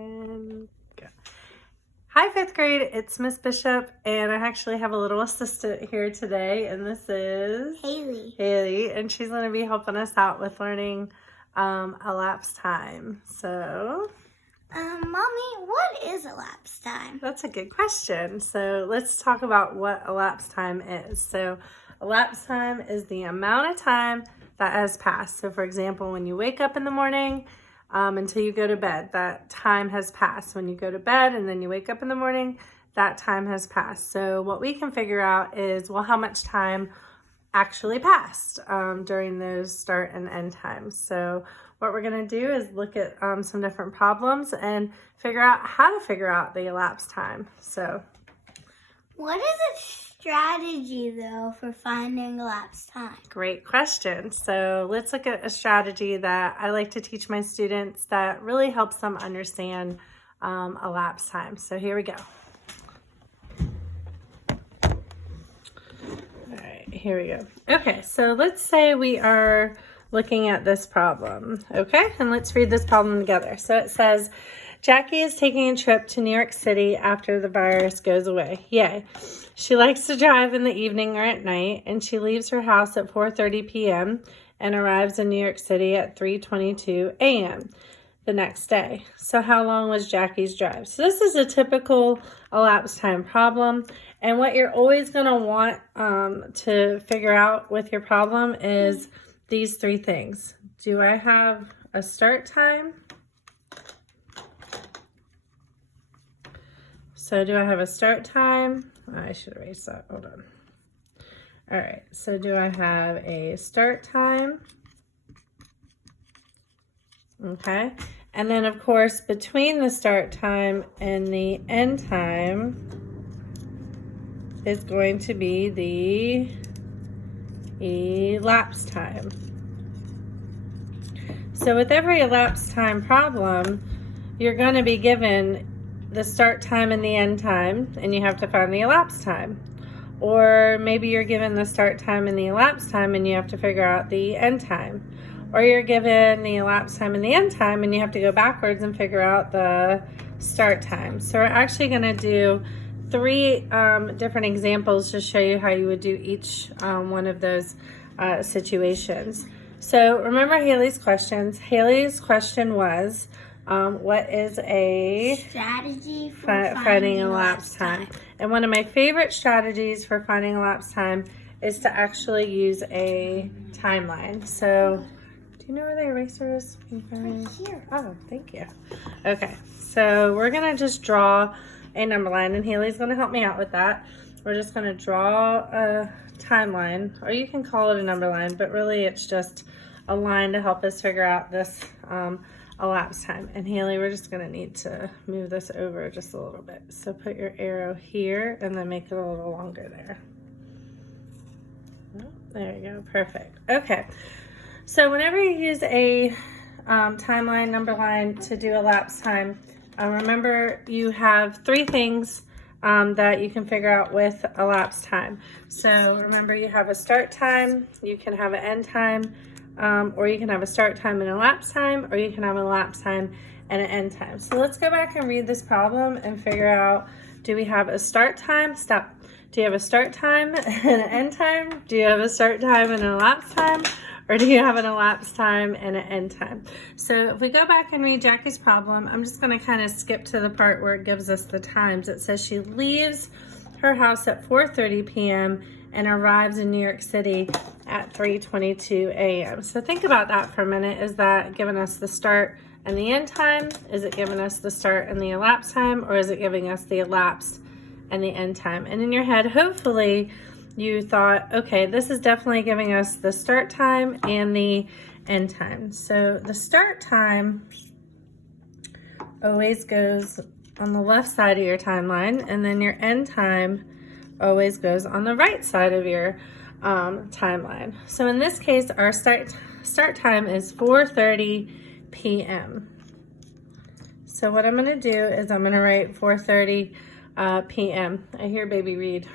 And go. Hi, fifth grade. It's Miss Bishop, and I actually have a little assistant here today, and this is Haley, and she's going to be helping us out with learning elapsed time. So, Mommy, what is elapsed time? That's a good question. So let's talk about what elapsed time is. So elapsed time is the amount of time that has passed. So for example, when you wake up in the morning until you go to bed, that time has passed. When you go to bed and then you wake up in the morning, that time has passed. So what we can figure out is, well, how much time actually passed during those start and end times. So what we're going to do is look at some different problems and figure out how to figure out the elapsed time. So, what is a strategy though for finding elapsed time? Great question. So let's look at a strategy that I like to teach my students that really helps them understand elapsed time. So here we go. All right, here we go. Okay, so let's say we are looking at this problem, okay? And let's read this problem together. So it says, Jackie is taking a trip to New York City after the virus goes away. Yay. She likes to drive in the evening or at night, and she leaves her house at 4:30 p.m. and arrives in New York City at 3:22 a.m. the next day. So how long was Jackie's drive? So this is a typical elapsed time problem. And what you're always going to want to figure out with your problem is these three things. Do I have a start time? So do I have a start time? Oh, I should erase that. Hold on. All right. So do I have a start time? Okay. And then, of course, between the start time and the end time is going to be the elapsed time. So with every elapsed time problem, you're going to be given the start time and the end time, and you have to find the elapsed time. Or maybe you're given the start time and the elapsed time, and you have to figure out the end time. Or you're given the elapsed time and the end time, and you have to go backwards and figure out the start time. So we're actually going to do three different examples to show you how you would do each one of those situations. So remember Haley's questions. Haley's question was, what is a strategy for finding elapsed time? And one of my favorite strategies for finding elapsed time is to actually use a timeline. So do you know where the eraser is? Right here. Oh, thank you. Okay, so we're going to just draw a number line, and Haley's going to help me out with that. We're just going to draw a timeline, or you can call it a number line, but really it's just a line to help us figure out this elapsed time. And Haley, we're just going to need to move this over just a little bit. So put your arrow here and then make it a little longer there. Oh, there you go. Perfect. Okay. So whenever you use a timeline, number line to do elapsed time, remember you have three things that you can figure out with elapsed time. So remember you have a start time, you can have an end time, or you can have a start time and elapsed time, or you can have an elapsed time and an end time. So let's go back and read this problem and figure out, do we have a start time? Stop. Do you have a start time and an end time? Do you have a start time and an elapsed time? Or do you have an elapsed time and an end time? So if we go back and read Jackie's problem, I'm just going to kind of skip to the part where it gives us the times. It says she leaves her house at 4:30 p.m. and arrives in New York City at 3:22 a.m. So think about that for a minute. Is that giving us the start and the end time? Is it giving us the start and the elapsed time? Or is it giving us the elapsed and the end time? And in your head, hopefully, you thought, okay, this is definitely giving us the start time and the end time. So the start time always goes on the left side of your timeline, and then your end time always goes on the right side of your timeline. So in this case, our start time is 4:30 p.m. So what I'm going to do is I'm going to write 4:30 p.m. I hear baby read.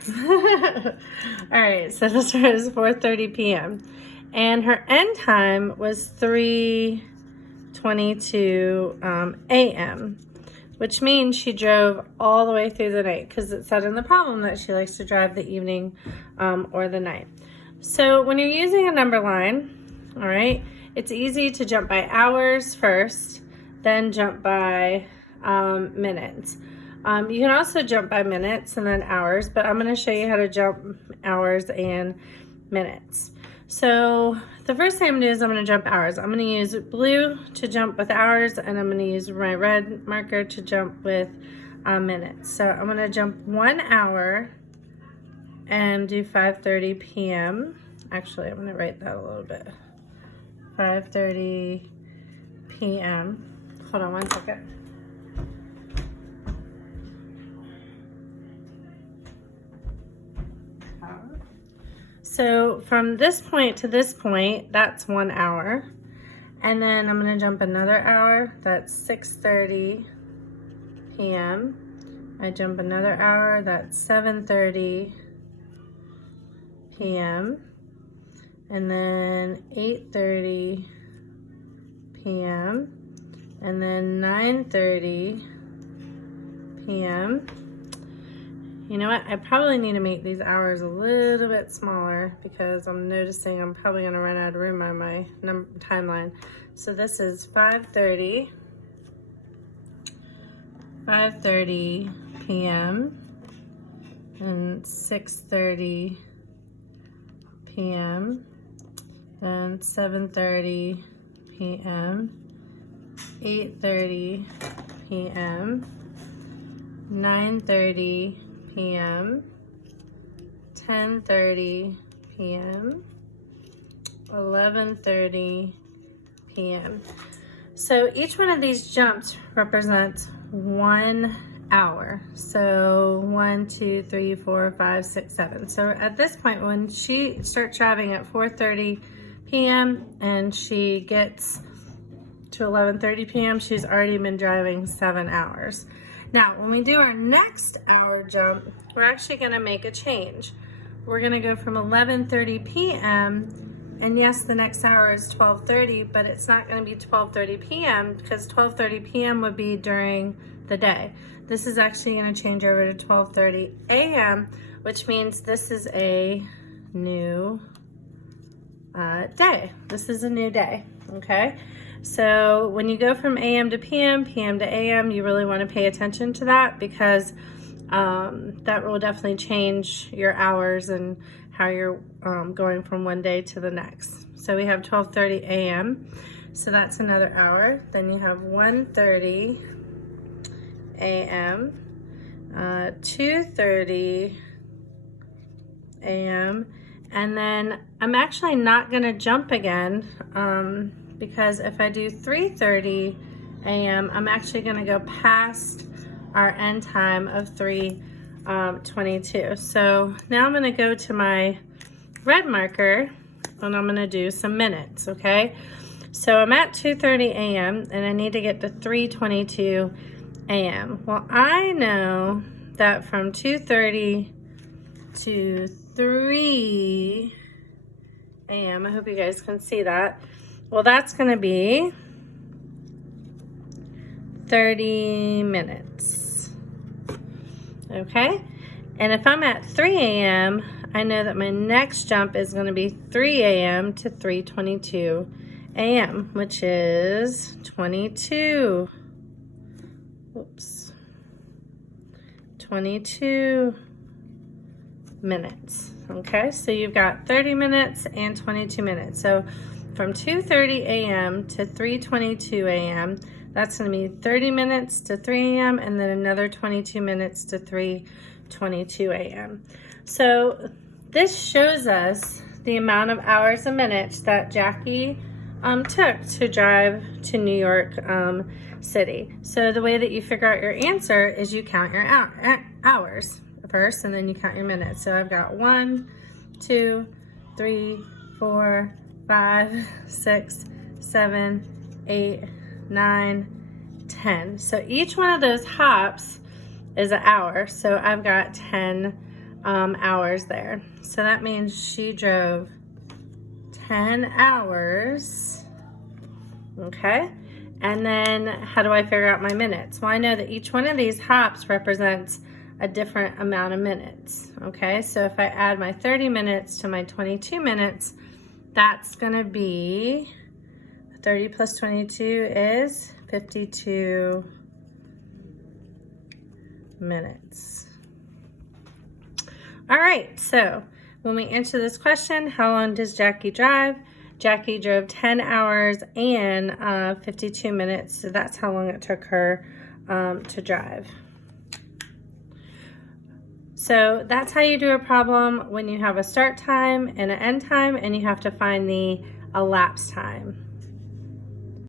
All right, so this is 4:30 p.m. And her end time was 3:22 a.m. which means she drove all the way through the night because it said in the problem that she likes to drive the evening or the night. So when you're using a number line, all right, it's easy to jump by hours first, then jump by minutes. You can also jump by minutes and then hours, but I'm going to show you how to jump hours and minutes. So the first thing I'm going to do is I'm going to jump hours. I'm going to use blue to jump with hours, and I'm going to use my red marker to jump with minutes. So I'm going to jump 1 hour and do 5:30 p.m. Actually, I'm going to write that a little bit. 5:30 p.m. Hold on 1 second. So from this point to this point, that's 1 hour. And then I'm gonna jump another hour, that's 6:30 p.m. I jump another hour, that's 7:30 p.m. And then 8:30 p.m. And then 9:30 p.m. You know what? I probably need to make these hours a little bit smaller because I'm noticing I'm probably going to run out of room on my timeline. So this is 5:30 p.m. and 6:30 p.m. then 7:30 p.m. 8:30 p.m. 9:30 p.m. 10:30 p.m. 11:30 p.m. So each one of these jumps represents 1 hour. So 1, 2, 3, 4, 5, 6, 7. So at this point, when she starts driving at 4:30 p.m. and she gets to 11:30 p.m., she's already been driving 7 hours. Now, when we do our next hour jump, we're actually going to make a change. We're going to go from 11:30 p.m. and yes, the next hour is 12:30, but it's not going to be 12:30 p.m. because 12:30 p.m. would be during the day. This is actually going to change over to 12:30 a.m., which means this is a new day. This is a new day, okay? So when you go from AM to PM, PM to AM, you really want to pay attention to that because that will definitely change your hours and how you're going from one day to the next. So we have 12:30 AM, so that's another hour. Then you have 1:30 AM, 2:30 AM, and then I'm actually not going to jump again because if I do 3:30 a.m., I'm actually going to go past our end time of 3:22. So now I'm going to go to my red marker and I'm going to do some minutes, okay? So I'm at 2:30 a.m. and I need to get to 3:22 a.m. Well, I know that from 2:30 to 3 a.m., I hope you guys can see that. Well, that's going to be 30 minutes, okay? And if I'm at 3 a.m., I know that my next jump is going to be 3 a.m. to 3:22 a.m., which is 22 minutes, okay? So you've got 30 minutes and 22 minutes. So from 2:30 a.m. to 3:22 a.m., that's going to be 30 minutes to 3 a.m. and then another 22 minutes to 3:22 a.m. So this shows us the amount of hours and minutes that Jackie took to drive to New York City. So the way that you figure out your answer is you count your hours first and then you count your minutes. So I've got 1, 2, 3, 4, 5, 6, 7, 8, 9, 10. So each one of those hops is an hour. So I've got 10 hours there. So that means she drove 10 hours, okay? And then how do I figure out my minutes? Well, I know that each one of these hops represents a different amount of minutes, okay? So if I add my 30 minutes to my 22 minutes, that's gonna be, 30 plus 22 is 52 minutes. All right, so when we answer this question, how long does Jackie drive? Jackie drove 10 hours and 52 minutes, so that's how long it took her to drive. So that's how you do a problem when you have a start time and an end time, and you have to find the elapsed time.